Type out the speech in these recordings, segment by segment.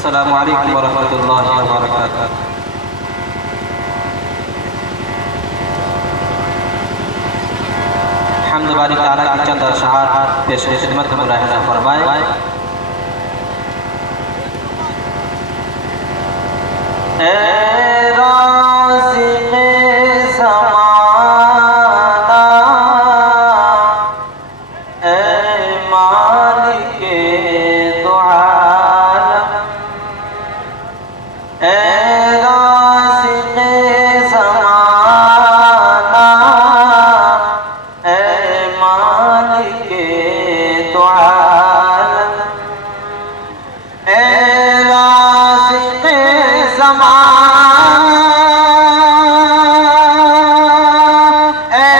السلام علیکم ورحمۃ اللہ وبرکاتہ۔ حمد باری تعالیٰ کی چند اشعار پیش خدمت ملاحظہ فرمائے۔ اے رازق زمانہ، اے مالک دو عالم، اے رازق زمانہ، اے مالک دو عالم، اے رازق زمانہ، اے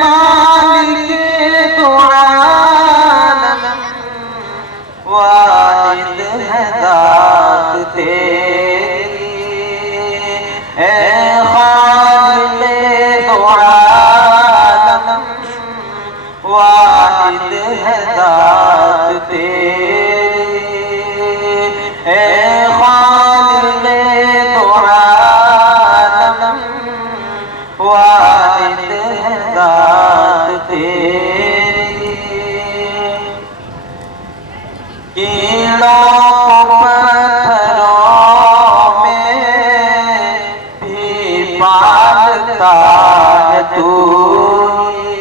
مالک دو عالم، واحد ہے ذات تیری، اے خالق دو عالم، واحد ہے ذات تیری، اے خالق دو عالم، واحد ہے ذات تیری۔ کیڑوں کو پتھروں میں بھی پالتا ہے تو ہی،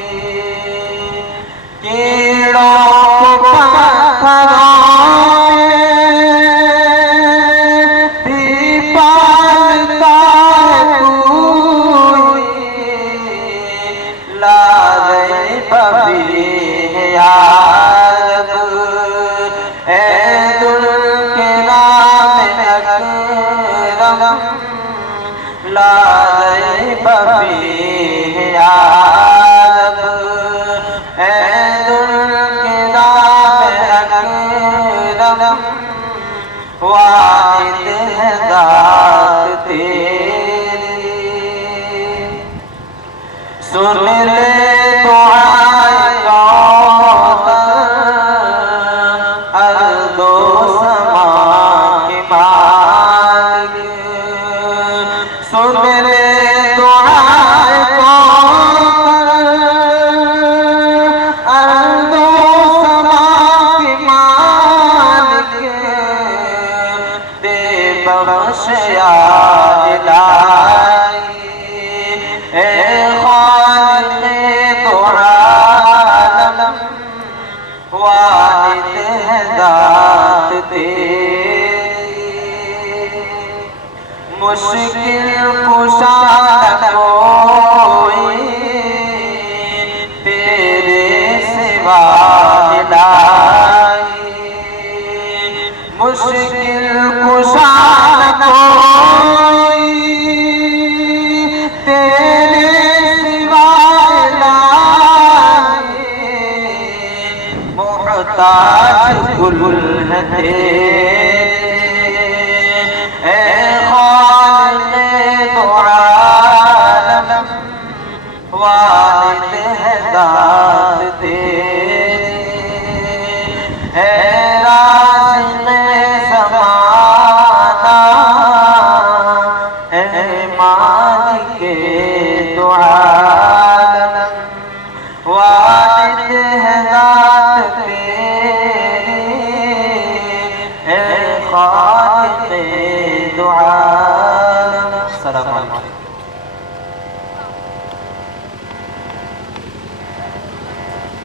کیڑوں کو پتھروں میں بھی پالتا ہے تو ہی، لا ریب فیہ یا لا ریب فیہ یا رب، اے ذوالکرام اکرم، واحد ہے ذات تیری۔ سن لے دعائے کوثر، ارض و سما کے مالک، سن لے دعائے کوثر، ارض و سما کے مالک، دے بخش یا الہی، اے خالق دو عالم، واحد ہے ذات تیری۔ مشکل کشا نہ کوئی تیرے سوا الہی، مشکل کشا نہ کوئی تیرے سوا الہی، محتاج کل ہے تیرے، اے خالق دو عالم، واحد ہے ذات تیری، اے رازق زمانہ، اے مالک دو عالم، واحد ہے ذات تیری، اے خالق دو عالم۔ السلام علیکم۔